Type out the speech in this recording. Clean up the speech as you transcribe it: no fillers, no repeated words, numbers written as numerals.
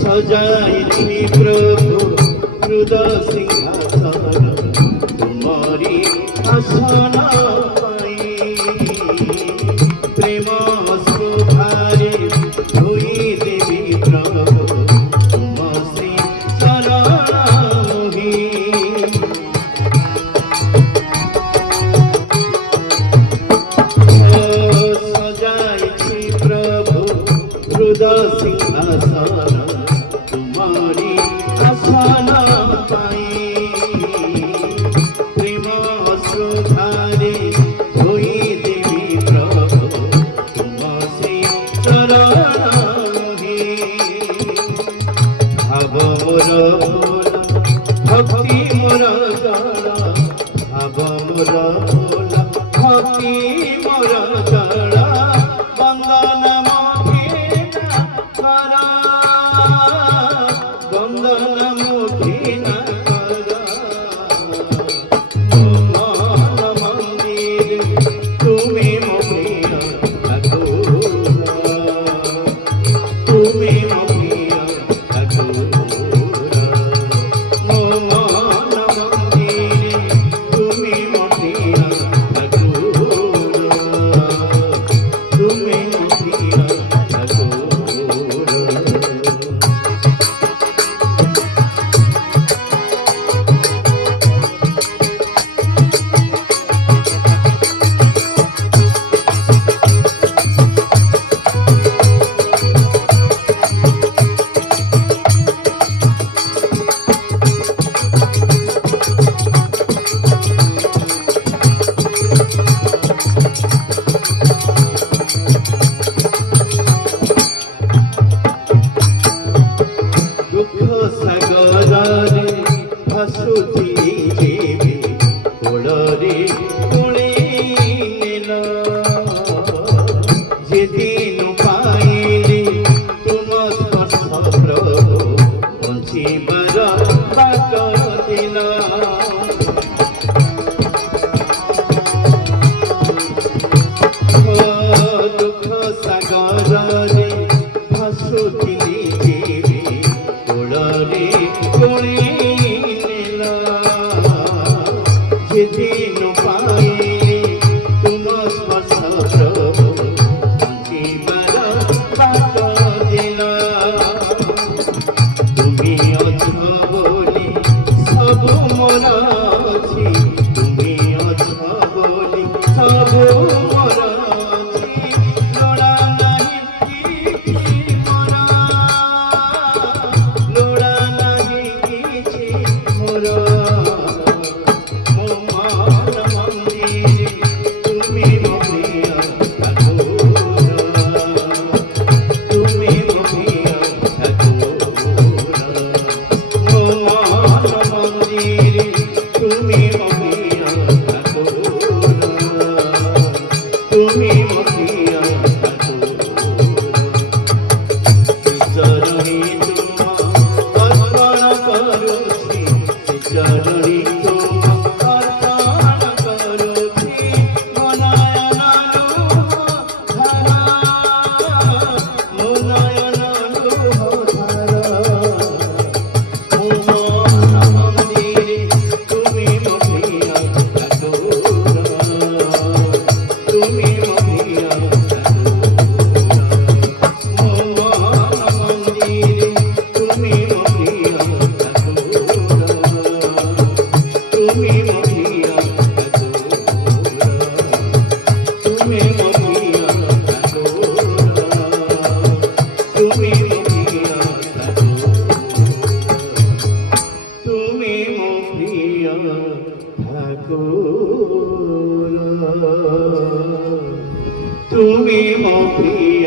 सजाई प्रभु हृदय सिंहासन तुम्हारी आसन प्रेम सुधारे धोई देवी प्रभु तुम श्री शरणोही सजाई प्रभु हृदय सिंहासन तुम्हारी आसन पाई प्रेम सुधारे धोई देवी प्रभु तुम श्री शरणोही भाव मोर भोला भक्ति मोर गला भाव मोर भोला भक्ति मोर गला बंदन मोहिना करा बंदन मोहिना करा मन मंदिर तुम्हें मो प्रिय ठाकुर तुम्हें मो प्रिय ठाकुर मन मंदिर तुम्हें मो प्रिय ठाकुर तुम्हें मो प्रिय ठाकुर প্রিয়